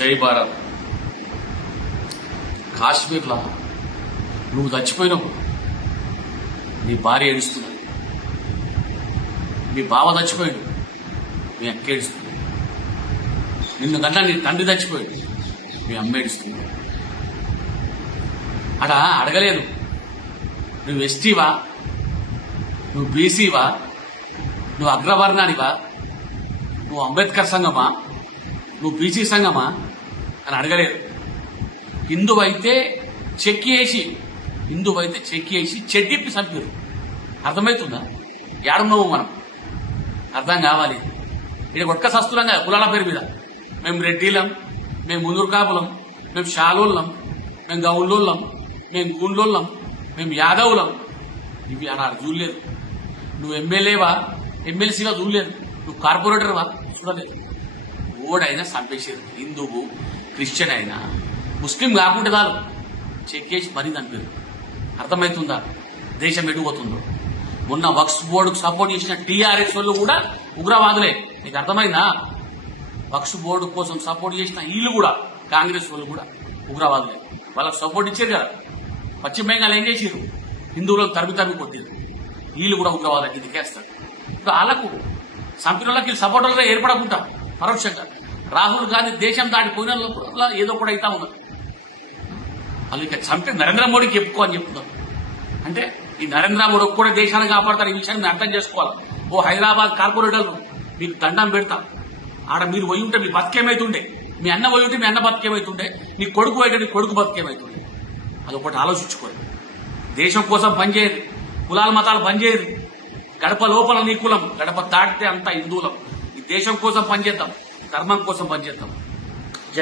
జై భారత్. కాశ్మీర్లో నువ్వు చచ్చిపోయినావు, నీ భార్య ఏడుస్తున్నది, నీ బావ చచ్చిపోయాడు, మీ అక్క ఏడుస్తుంది, నిన్ను కన్నా నీ తండ్రి చచ్చిపోయాడు, మీ అమ్మ ఏడుస్తుంది. అక్కడ అడగలేదు నువ్వు ఎస్టీవా, నువ్వు బీసీవా, నువ్వు అగ్రవర్ణానివా, నువ్వు అంబేద్కర్ సంఘమా, నువ్వు బీసీ సంఘమా అని అడగలేదు. హిందువైతే చెక్కి వేసి చెడ్డిప్పి చంపారు. అర్థమవుతుందా? ఏడున్నావు మనం, అర్థం కావాలి. ఇది ఒక్క సస్తులం కదా కులాల పేరు మీద. మేము రెడ్డిలం, మేము మునూరు కాపులం, మేము షాలోళ్ళం, మేము గౌళ్ళోళ్ళం, మేము గుండ్లోళ్ళం, మేము యాదవులం. ఇవి అలా చూడలేదు. నువ్వు ఎమ్మెల్యేవా, ఎమ్మెల్సీగా చూడలేదు, నువ్వు కార్పొరేటర్వా చూడలేదు. ఓడైనా చంపేసారు. హిందువు, క్రిస్టియన్ అయినా, ముస్లిం కాకుండా చాలు చెక్కేసి మరీ చంపారు. అర్థమవుతుందా దేశం ఎడిపోతుందో? మొన్న వక్ఫ్ బోర్డుకు సపోర్ట్ చేసిన టీఆర్ఎస్ వాళ్ళు కూడా ఉగ్రవాదులే. నీకు అర్థమైందా? వక్ఫ్ బోర్డు కోసం సపోర్ట్ చేసిన వీళ్ళు కూడా, కాంగ్రెస్ వాళ్ళు కూడా ఉగ్రవాదులే. వాళ్ళకు సపోర్ట్ ఇచ్చారు కదా. పశ్చిమ బెంగాల్ ఏం చేసారు? హిందువులను తరిమి కొట్టారు. వీళ్ళు కూడా ఉగ్రవాదానికి దిగేస్తారు. ఇప్పుడు వాళ్ళకు సంపీనులకి సపోర్టర్లుగా ఏర్పడకుండా పరోక్షంగా రాహుల్ గాంధీ దేశం దాటిపోయిన లోపల ఏదో కూడా అవుతా ఉన్నారు. వాళ్ళు ఇక చంపి నరేంద్ర మోడీకి చెప్పుకో అని చెప్తున్నారు. అంటే ఈ నరేంద్ర మోడీ కూడా దేశాన్ని కాపాడతారు. ఈ విషయాన్ని మీరు అర్థం చేసుకోవాలి. ఓ హైదరాబాద్ కార్పొరేటర్లు మీకు దండం పెడతా. ఆడ మీరు పోయి ఉంటే మీ బతికేమైతుండే, మీ అన్న పోయి ఉంటే మీ అన్న బతికేమైతుండే, నీ కొడుకు పోయితే నీ కొడుకు బతికేమైతుండే. అదొకటి ఆలోచించుకోరు. దేశం కోసం పనిచేయరు, కులాల మతాలు పనిచేయరు. గడప లోపల నీ కులం, గడప దాటితే అంతా హిందువులం. ఈ దేశం కోసం పనిచేద్దాం, ధర్మం కోసం పనిచేద్దాం.